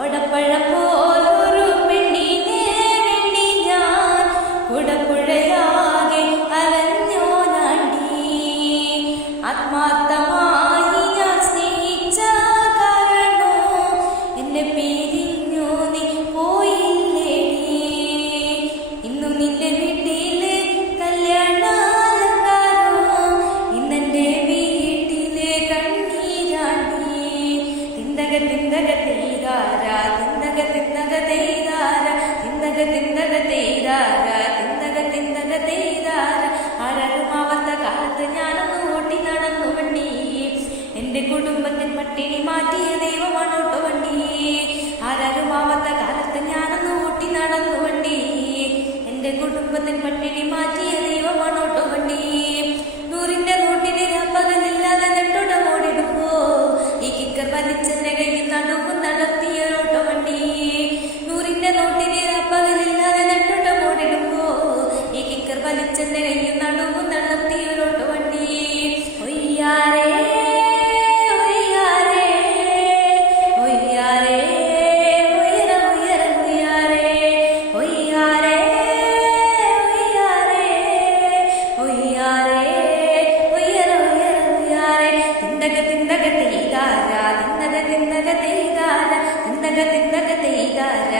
ഓടപ്പഴം പോലൊരു പെണ്ണിനെ വേണ്ടി ഞാൻ കുടപ്പുഴയാകെ അലഞ്ഞോ നാണ്ടി. ആത്മാർത്ഥമായി ഞാൻ സ്നേഹിച്ച കാരണോ എന്നെ പിരിഞ്ഞു നീ പോയില്ലേടി. ഇന്നു നിന്റെ വീട്ടിലെ കല്യാണാലങ്കാരോ ഇന്നെന്റെ വീട്ടിലെ കണ്ണീരാണ്ടി. തിന്തക തിന്തക തെയ്താര തിന്തക തിന്തക തെയ്താര തിന്തക തിന്തക തെയ്താര തിന്തക തിന്തക തെയ്താര. ആരാരുമാവാത്ത കാലത്ത് ഞാനൊന്ന് ഓട്ടി നടന്നു വണ്ടി. എന്റെ കുടുംബത്തിൻ പട്ടിണി മാറ്റിയ ദൈവമാണോട്ടോ വണ്ടി. ആരാരുമാവാത്ത കാലത്ത് ഞാനൊന്ന് ഓട്ടി നടന്നു വണ്ടി. എന്റെ കുടുംബത്തിൻ പട്ടിണി മാറ്റിയ ദൈവമാണോട്ടോ വണ്ടി. നൂറിന്റെ നോട്ടിന് പകലില്ലാതെ നെട്ടോടമോടിടുമ്പോ ഈ കിക്കർ വലിച്ചെന്നെ കയ്യിൽ നടുവും നടത്തിയൊരോട്ടോ വണ്ടി. നൂറിന്റെ നോട്ടിന് പകലില്ലാതെ നെട്ടോടമോടിടുമ്പോ ഈ കിക്കർ വലിച്ചെന്നെ കയ്യിൽ നടുവും നടത്തിയൊരോട്ടോ വണ്ടി. ഒയ്യാരേ ഒയ്യാരേ ഒയ്യാരേ ഉയര ഉയര ഉയ്യാരേ ഒയ്യാരേ ഒയ്യാരേ ഒയ്യാരേ ഉയര ഉയര ഉയ്യാരേ. തിന്തക തിന്തക തെയ്താര തിന്തക തിന്തക തെയ്താര തിന്തക തിന്തക തെയ്താര